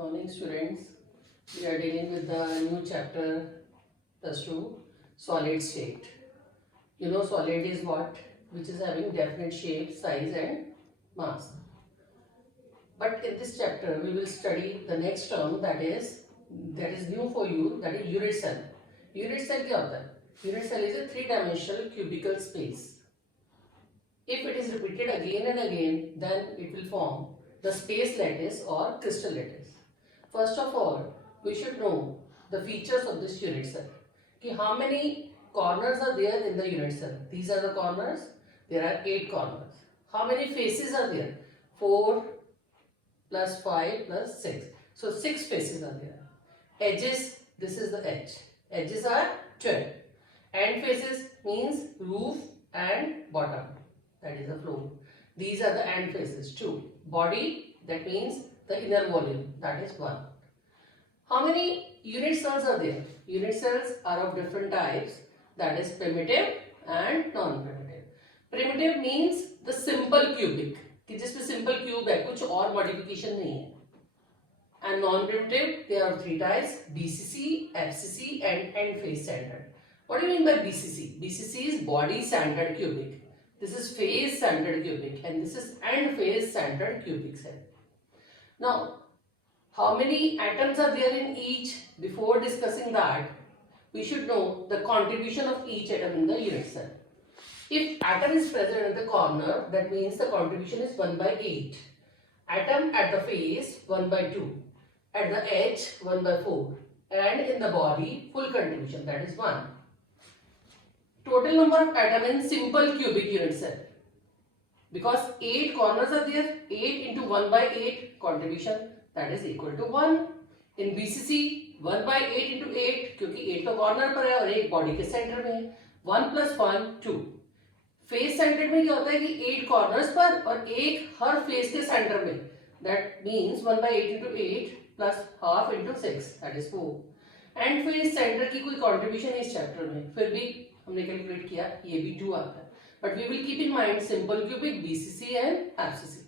morning, students. We are dealing with the new chapter, plus 2, solid state. You know, solid is what? Which is having definite shape, size and mass. But in this chapter, we will study the next term that is new for you, that is unit cell. Unit cell क्या होता है? Unit cell is a three-dimensional cubical space. If it is repeated again and again, then it will form the space lattice or crystal lattice. First of all, we should know the features of this unit cell. Ki how many corners are there in the unit cell? These are the corners. There are 8 corners. How many faces are there? 4 plus 5 plus 6. So 6 faces are there. Edges, this is the edge. Edges are 12. End faces means roof and bottom. That is the floor. These are the end faces. 2. Body, that means the inner volume. That is 1. How many unit cells are there? Unit cells are of different types. That is primitive and non-primitive. Primitive means the simple cubic. कि जिसमें simple cube है, कुछ और modification नहीं है. And non-primitive, there are 3 types: BCC, FCC, and end face centered. What do you mean by BCC? BCC is body centered cubic. This is face centered cubic, and this is end face centered cubic cell. Now, how many atoms are there in each? Before discussing that, we should know the contribution of each atom in the unit cell. If atom is present in the corner, that means the contribution is 1 by 8. Atom at the face, 1 by 2. At the edge, 1 by 4. And in the body, full contribution, that is 1. Total number of atoms in simple cubic unit cell. Because 8 corners are there, 8 into 1 by 8 contribution, that is equal to 1. In BCC, 1 by 8 into 8, क्योंकि 8 तो corner पर है और एक body के center में है. 1 plus 1, 2. Face centered में क्या होता है कि 8 corners पर और एक हर face के center में. That means 1 by 8 into 8 plus half into 6, that is 4. And face center की कोई contribution इस chapter में, फिर भी हमने कैलकुलेट किया, ये भी 2 आता है. But we will keep in mind simple cubic, BCC and FCC.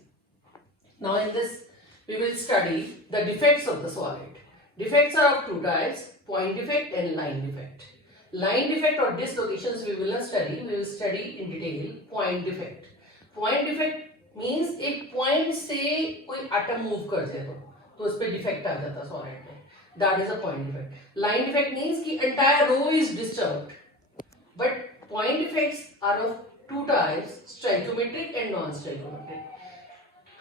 Now in this, we will study the defects of the solid. Defects are of 2 types: point defect and line defect. Line defect or dislocations we will not study. We will study in detail point defect. Point defect means एक point से कोई atom move कर जाए तो उस पे defect आ जाता है solid में. That is a point defect. Line defect means कि entire row is disturbed. But point defects are of 2 types: stoichiometric and non-stoichiometric.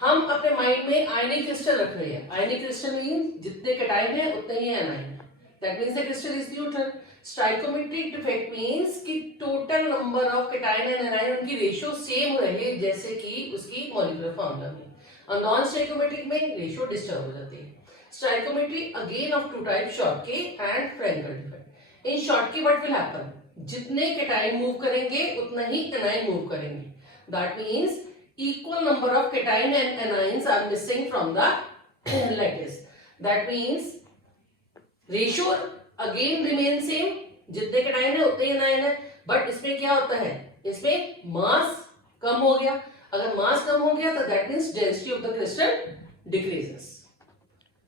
हम अपने माइंड में आयनिक क्रिस्टल रख रहे हैं. आयनिक क्रिस्टल मीन्स जितने कैटायन है उतने ही एनायन है. That means the crystal is neutral. Stoichiometric defect means कि total number of cation and anion उनकी ratio same रहे जैसे कि उसकी molecular formula में. और non-stoichiometric में ratio disturb हो जाती है. Stoichiometry again of 2 types: Schottky and Frankel defect. In Schottky what will happen? जितने cation move करेंगे उतना ही anion move करेंगे. That means equal number of cation and anions are missing from the lattice. That means ratio again remain same. जितने cation है उतने ही anion है. But इसमें क्या होता है? इसमें mass कम हो गया. अगर mass कम हो गया तो that means density of the crystal decreases.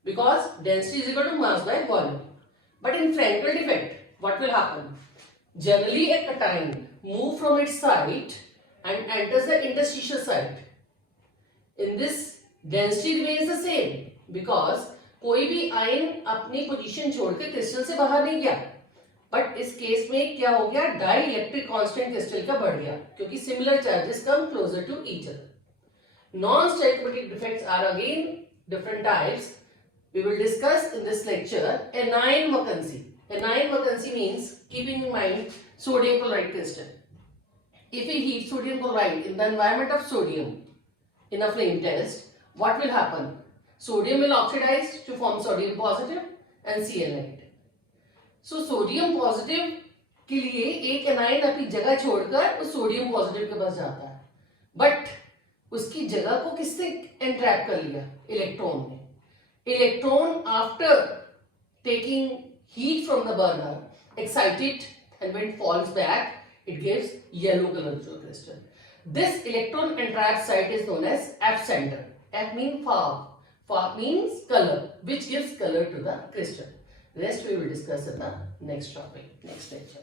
Because density is equal to mass by volume. But in Frankel defect, what will happen? Generally a cation move from its site and enters the interstitial site. In this, density remains the same because कोई भी ion अपनी position छोड़ के crystal से बाहर नहीं गया. But इस केस में क्या हो गया? डाइलेक्ट्रिक कांस्टेंट क्रिस्टल का बढ़ गया क्योंकि similar charges come closer to each other. Non-stoichiometric defects are again different types. We will discuss in this lecture anion vacancy. Anion vacancy means keeping in mind sodium chloride crystal. If we heat sodium chloride in the environment of sodium in a flame test, what will happen? Sodium will oxidize to form sodium positive and Cl negative. So sodium positive के लिए एक anion अपनी जगह छोड़कर उस sodium positive के पास जाता है. But उसकी जगह को किससे entrap कर लिया? इलेक्ट्रॉन ने. Electron after taking heat from the burner excite it, and when it falls back it gives yellow color to the crystal. This electron entrap site is known as F center. F means far. Fa means color, which gives color to the crystal. Rest we will discuss in the next topic, next lecture.